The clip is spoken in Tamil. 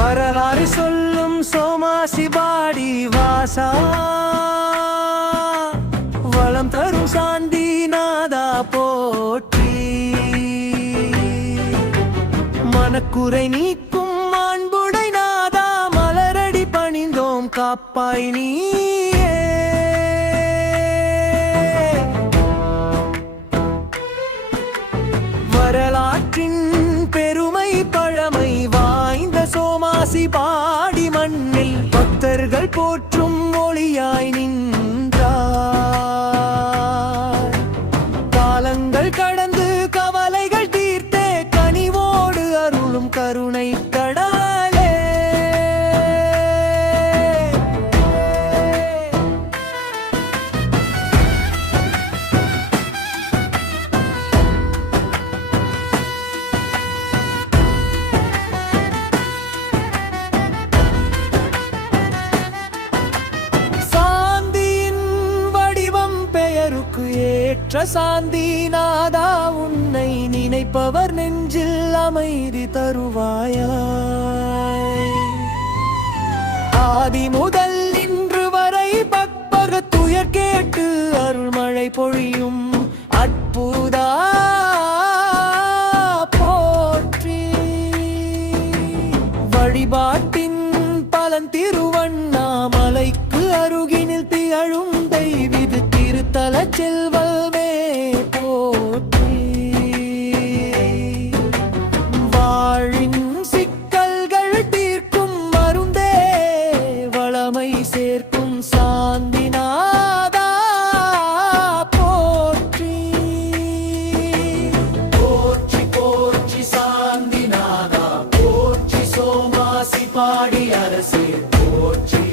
வரலாறு சொல்லும் சோமாசி பாடி வாசா, வளம் தரும் சாந்தி நாதா போற்றி. மனக்குறை நீக்கும் மாண்புடை நாதா, மலரடி பணிந்தோம் காப்பாய் நீயே. வரலாற்றின் பெருமை பழமை வாய்ந்த சோமாசி பாடி மண்ணில் பக்தர்கள் போற்றும் ஒளியாய் நின்றார். காலங்கள் கடந்து கவலைகள் தீர்த்தே கனிவோடு அருளும் கருணை கடலே. ஏற்ற சாந்தி நாதா, உன்னை நினைப்பவர் நெஞ்சில் அமைதி தருவாயாய். ஆதி முதல் இன்று வரை பக்பக துயர் கேட்டு அருள்மழை பொழியும் அற்புதா போற்றி. வழிபாட்டின் பலன் திருவண்ணாமலைக்கு அருகினில் திகழும் தெய்வீக திருத்தல செல்வமே போற்றி. வாழின் சிக்கல்கள் தீர்க்கும் மருந்தே, வளமை சேர்க்கும் சாந்தி நாதா போற்றி. போற்றி போற்றி சாந்தி நாதா போற்றி, சோமாசி பாடி அரசே போற்றி.